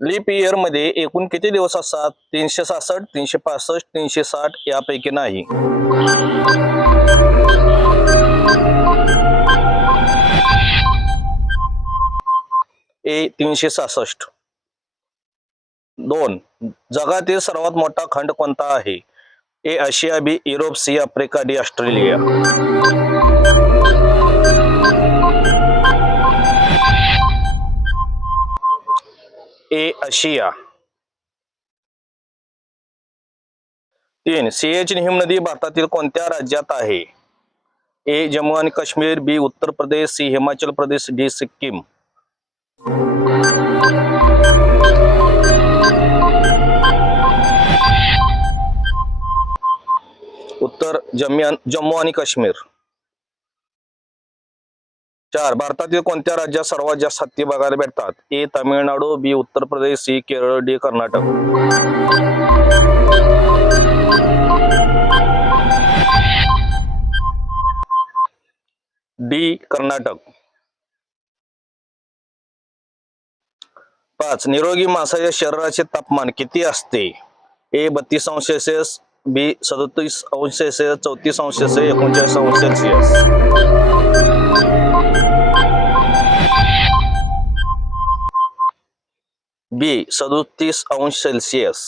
Leaf इयरमध्ये एकूण किती दिवस असतात? तीनशे सहासष्ट तीनशे पासष्ट तीनशे साठ यापैकी नाही. ए तीनशे सहासष्ट. दोन जगातील सर्वात मोठा खंड कोणता आहे? A Asia B Europe C Africa D Australia. Asia तीन सियाचिन हिमनदी भारतातील कोणत्या राज्यात आहे? ए जम्मू आणि Kashmir B Uttar Pradesh C Himachal Pradesh D Sikkim. उत्तर जम्मू जम्मू आणि काश्मीर. चार भारतातील कोणत्या राज्यात सर्वात जास्त हत्ती बघायला भेटतात? A Tamil Nadu B Uttar Pradesh C Kerala D Karnataka. D Karnataka. पाच निरोगी मांसाच्या शरीराचे तापमान किती असते? ए बत्तीस अंश सेल्सिअस बी सदतीस अंश सेल्सिअस चौतीस अंश सेल्सिअस एकोणचाळीस अंश सेल्सिअस. बी सदोतीस अंश सेल्सिअस.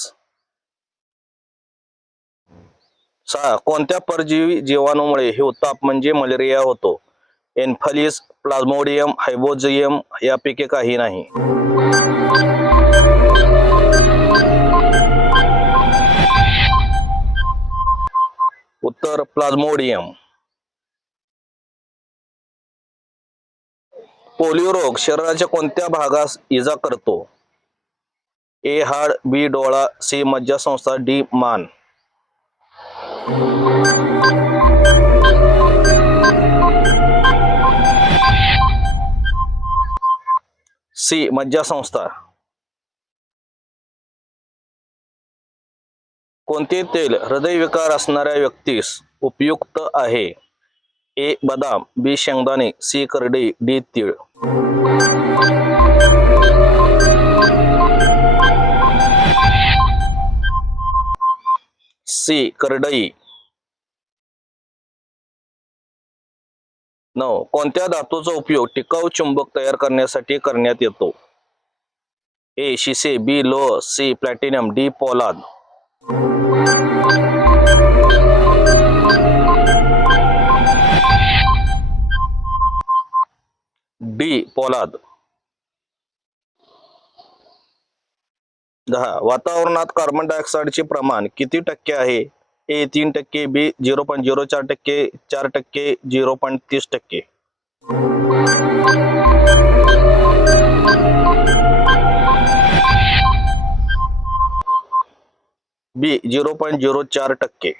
सहा कोणत्या परजीवी जीवाणूमुळे हिवताप म्हणजे मलेरिया होतो? एन्फलिस प्लाझ्मोडियम हायबोजियम यापैकी काही नाही. उत्तर प्लाझ्मोडियम. पोलिओ रोग शरीराच्या कोणत्या भागास इजा करतो? ए हाड बी डोळा सी मज्जासंस्था डी मान. सी मज्जासंस्था. कोणते तेल हृदयविकार असणाऱ्या व्यक्तीस उपयुक्त आहे? ए बदाम बी शेंगदाणे सी करडी डी तीळ. सी करडई. नऊ. कोणत्या धातूचा उपयोग टिकाऊ चुंबक तयार करण्यासाठी करण्यात येतो? ए शिसे. B low. C platinum. D पोलाद. दहा. वातावरणात कार्बन डायऑक्साईडचे प्रमाण किती टक्के आहे? ए तीन टक्के बी झिरो पॉईंट झिरो चार टक्के चार टक्के झिरो पॉईंट तीस टक्के. बी झिरो पॉईंट झिरो चार टक्के.